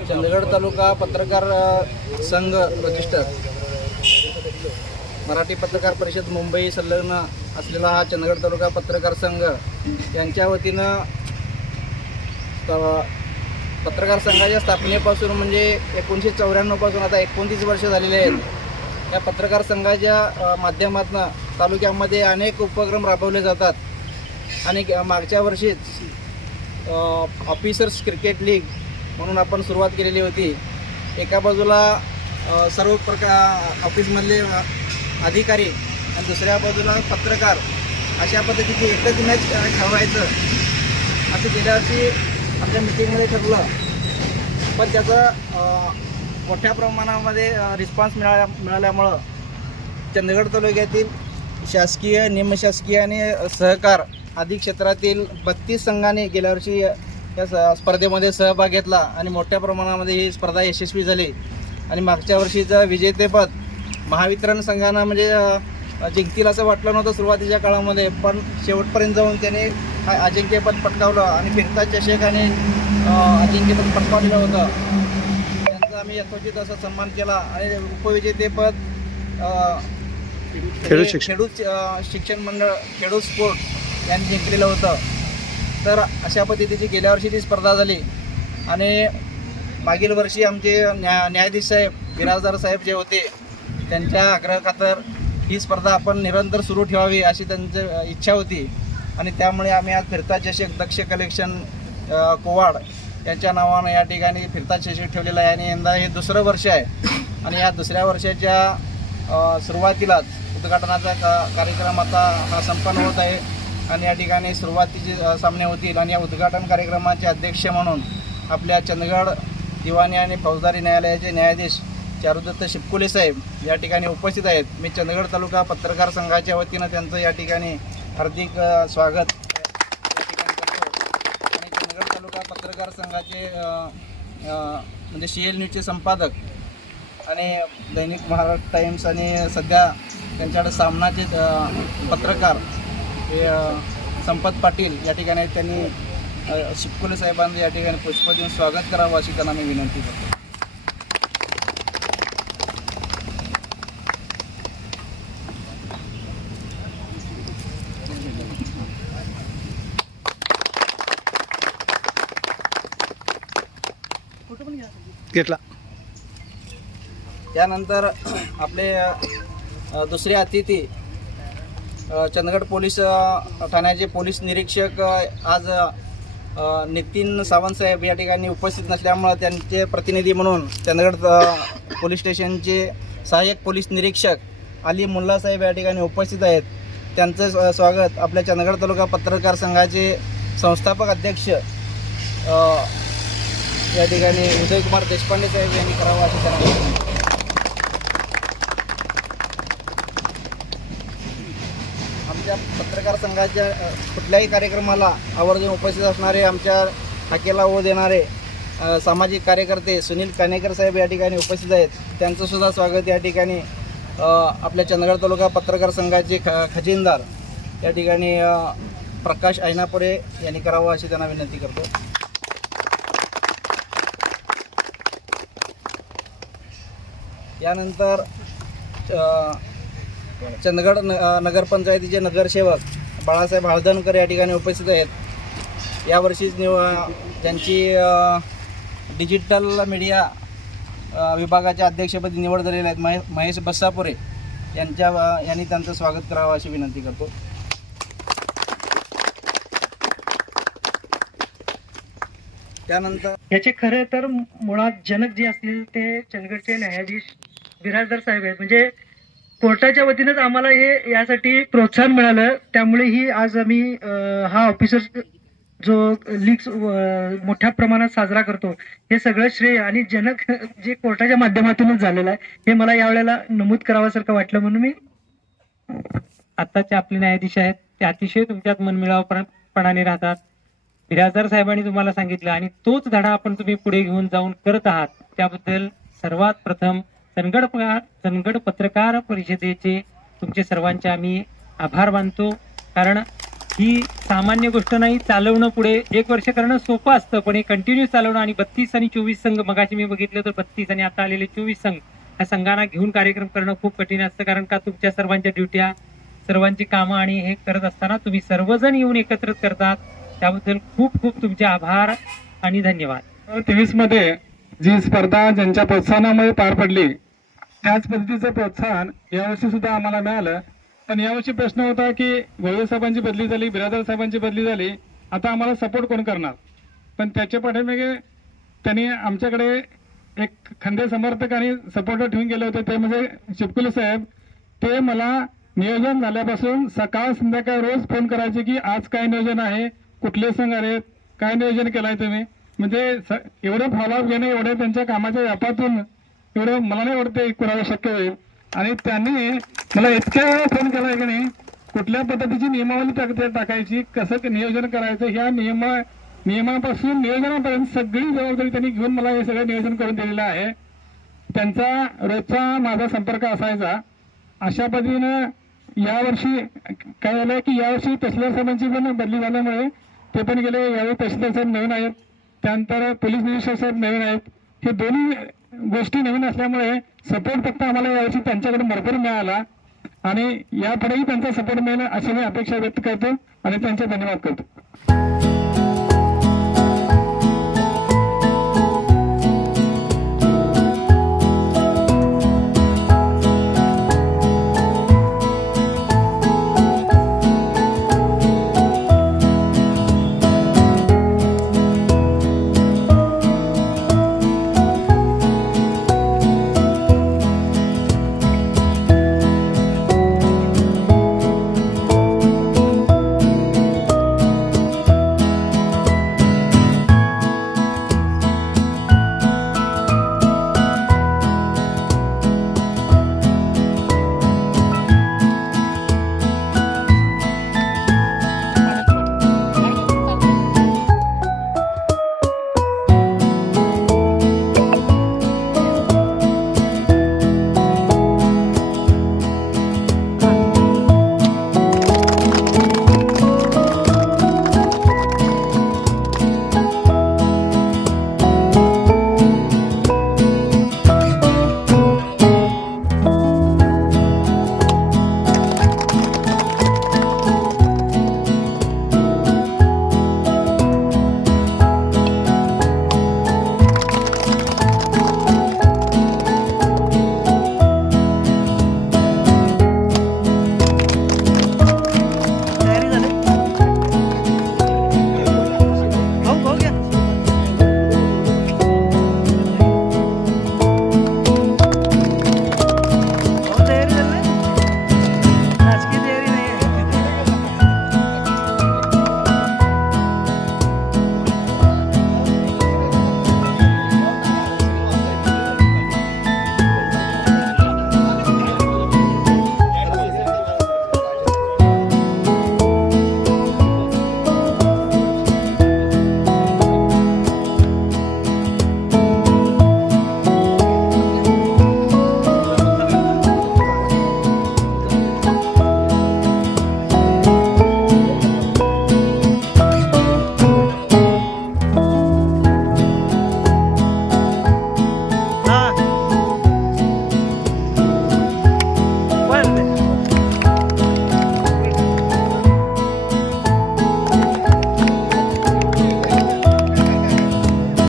चंदगड तालुका पत्रकार संघ रजिस्टर मराठी पत्रकार परिषद मुंबई संलग्न असलेला हा चंदगड तालुका पत्रकार संघ यांच्या वतीनं पत्रकार संघाच्या स्थापनेपासून म्हणजे एकोणीसशे चौऱ्याण्णवपासून आता एकोणतीस वर्ष झालेले आहेत. या पत्रकार संघाच्या माध्यमातून तालुक्यामध्ये अनेक उपक्रम राबवले जातात. आणि मागच्या वर्षीच ऑफिसर्स क्रिकेट लीग म्हणून आपण सुरुवात केलेली होती. एका बाजूला सर्व प्रकार ऑफिसमधले अधिकारी आणि दुसऱ्या बाजूला पत्रकार अशा पद्धतीची एकच मॅच ठरवायचं असं गेल्या वर्षी आमच्या मिटिंगमध्ये ठरलं. पण त्याचं मोठ्या प्रमाणामध्ये रिस्पॉन्स मिळाल्या मिळाल्यामुळं चंदगड तालुक्यातील शासकीय निमशासकीय आणि सहकार आदी क्षेत्रातील बत्तीस संघाने गेल्या वर्षी या स- स्पर्धेमध्ये सहभाग घेतला आणि मोठ्या प्रमाणामध्ये ही स्पर्धा यशस्वी झाली. आणि मागच्या वर्षीचं विजेतेपद महावितरण संघानं म्हणजे जिंकतील असं वाटलं नव्हतं सुरुवातीच्या काळामध्ये पण शेवटपर्यंत जाऊन त्याने हा अजिंक्यपद पटकावलं आणि फिरता चषक आणि अ, अजिंक्यपद पटकावलेलं होतं. त्यांचा आम्ही यथोचित असा सन्मान केला आणि उपविजेतेपद अ, खेडूत शिक्षण. मंडळ खेडूत स्पोर्ट यांनी जिंकलेलं होतं. तर अशा पद्धतीची गेल्या वर्षी ती स्पर्धा झाली. आणि मागील वर्षी आमचे न्या न्यायाधीश साहेब बिराजदार साहेब जे होते त्यांच्या आग्रहाखातर ही स्पर्धा आपण निरंतर सुरू ठेवावी अशी त्यांची इच्छा होती. आणि त्यामुळे आम्ही आज फिरता चषक दक्ष कलेक्शन कोवाड यांच्या नावानं या ठिकाणी फिरता चषक ठेवलेला आहे. आणि यंदा हे दुसरं वर्ष आहे. आणि या दुसऱ्या वर्षाच्या सुरुवातीलाच उद्घाटनाचा का कार्यक्रम आता हा संपन्न होत आहे. आणि या ठिकाणी सुरुवातीचे सामने होतील आणि या उद्घाटन कार्यक्रमाचे अध्यक्ष म्हणून आपल्या चंदगड दिवाणी आणि फौजदारी न्यायालयाचे न्यायाधीश चारुदत्त शिपकुले साहेब या ठिकाणी उपस्थित आहेत. मी चंदगड तालुका पत्रकार संघाच्या वतीनं त्यांचं या ठिकाणी हार्दिक स्वागत. या ठिकाणी करतो आणि चंदगड तालुका पत्रकार संघाचे म्हणजे सी एल न्यूजचे संपादक आणि दैनिक महाराष्ट्र टाईम्स आणि सध्या त्यांच्याकडे सामनाचे पत्रकार हे संपत पाटील या ठिकाणी त्यांनी शिपकुले साहेबांचं या ठिकाणी पुष्प देऊन स्वागत करावं अशी त्यांना मी विनंती करतो. घेतला. त्यानंतर आपले दुसरे अतिथी चंदगड पोलीस ठाण्याचे पोलीस निरीक्षक आज नितीन सावंत साहेब या ठिकाणी उपस्थित नसल्यामुळं त्यांचे प्रतिनिधी म्हणून चंदगड पोलीस स्टेशनचे सहाय्यक पोलीस निरीक्षक अली मुल्ला साहेब या ठिकाणी उपस्थित आहेत. त्यांचं स्वागत आपल्या चंदगड तालुका पत्रकार संघाचे संस्थापक अध्यक्ष या ठिकाणी उदयकुमार देशपांडे साहेब यांनी करावं असं त्यांना विनंती. आमच्या पत्रकार संघाच्या कुठल्याही कार्यक्रमाला आवर्जून उपस्थित असणारे आमच्या हाकेला ओ देणारे सामाजिक कार्यकर्ते सुनील कानेकर साहेब या ठिकाणी उपस्थित आहेत. त्यांचंसुद्धा स्वागत या ठिकाणी आपल्या चंदगड तालुका पत्रकार संघाचे ख खजिनदार या ठिकाणी प्रकाश ऐनापुरे यांनी करावं अशी त्यांना विनंती करतो. यानंतर चंदगड न नगरपंचायतीचे नगरसेवक बाळासाहेब हळदणकर या ठिकाणी उपस्थित आहेत. यावर्षीच निव त्यांची डिजिटल मीडिया विभागाच्या अध्यक्षपदी निवड झालेल्या आहेत महे महेश बस्सापुरे यांच्या यांनी त्यांचं स्वागत करावं अशी विनंती करतो. त्यानंतर याचे खरे तर मुळात जनक जे असतील ते चंदगडचे न्यायाधीश बिराजदार साहेब आहेत. म्हणजे कोर्टाच्या वतीनंच आम्हाला हे यासाठी प्रोत्साहन मिळालं. त्यामुळे ही आज आम्ही हा ऑफिसर जो लीग मोठ्या प्रमाणात साजरा करतो हे सगळं श्रेय आणि जनक जे कोर्टाच्या माध्यमातूनच झालेलं आहे हे मला यावेळेला नमूद करावासारखं वाटलं म्हणून मी आत्ताचे आपले न्यायाधीश आहेत ते अतिशय तुमच्यात मनमिळावपणाने राहतात. बिराजदार साहेबांनी तुम्हाला सांगितलं आणि तोच धडा आपण तुम्ही पुढे घेऊन जाऊन करत आहात त्याबद्दल सर्वात प्रथम चनगड चनगड पत्रकार परिषदेचे तुमचे सर्वांचे आम्ही आभार मानतो. कारण ही सामान्य गोष्ट नाही चालवणं पुढे एक वर्ष करणं सोपं असतं पण हे कंटिन्यू चालवणं आणि बत्तीस आणि चोवीस संघ मगाशी मी बघितलं तर बत्तीस आणि आता आलेले चोवीस संघ ह्या संघांना घेऊन कार्यक्रम करणं खूप कठीण असतं. कारण का तुमच्या सर्वांच्या ड्युट्या सर्वांची कामं आणि हे करत असताना तुम्ही सर्वजण येऊन एकत्रित करतात. त्याबद्दल खूप खूप तुमचे आभार आणि धन्यवाद. तेवीसमध्ये जी स्पर्धा ज्यांच्या प्रोत्साहनामुळे पार पडली त्याच पद्धतीचं प्रोत्साहन यावर्षी सुद्धा आम्हाला मिळालं. पण यावर्षी प्रश्न होता की वळवे साहेबांची बदली झाली बिरादर साहेबांची बदली झाली आता आम्हाला सपोर्ट कोण करणार? पण त्याच्या पाठीमागे त्यांनी आमच्याकडे एक खंदे समर्थक आणि सपोर्टर ठेवून गेले होते ते म्हणजे शिवकुले साहेब. ते मला नियोजन झाल्यापासून सकाळ संध्याकाळ रोज फोन करायचे की आज काय नियोजन आहे? कुठले संघ आहेत? काय नियोजन केलं आहे तुम्ही? म्हणजे स- एवढं फॉलोअप घेणे एवढ्या त्यांच्या कामाच्या व्यापातून एवढं मला नाही वाटतं कुणाला शक्य होईल. आणि त्यांनी मला इतक्या वेळा फोन केला की नाही कुठल्या पद्धतीची नियमावली टाकायची कसं नियोजन करायचं ह्या नियम नियमापासून नियोजनापर्यंत सगळी जबाबदारी त्यांनी घेऊन मला हे सगळं नियोजन करून दिलेलं आहे. त्यांचा रोजचा माझा संपर्क असायचा. अशा पद्धतीनं यावर्षी काय झालं की यावर्षी तहसीलदार साहेबांची पण बदली झाल्यामुळे ते पण गेले यावेळी तहसीलदार साहेब नवीन आहेत. त्यानंतर पोलीस निरीक्षक साहेब नवीन आहेत. हे दोन्ही गोष्टी नवीन असल्यामुळे सपोर्ट फक्त आम्हाला यावर्षी त्यांच्याकडे भरपूर मिळाला. आणि यापुढेही त्यांचा सपोर्ट मिळेल अशी मी अपेक्षा व्यक्त करतो आणि त्यांचे धन्यवाद करतो.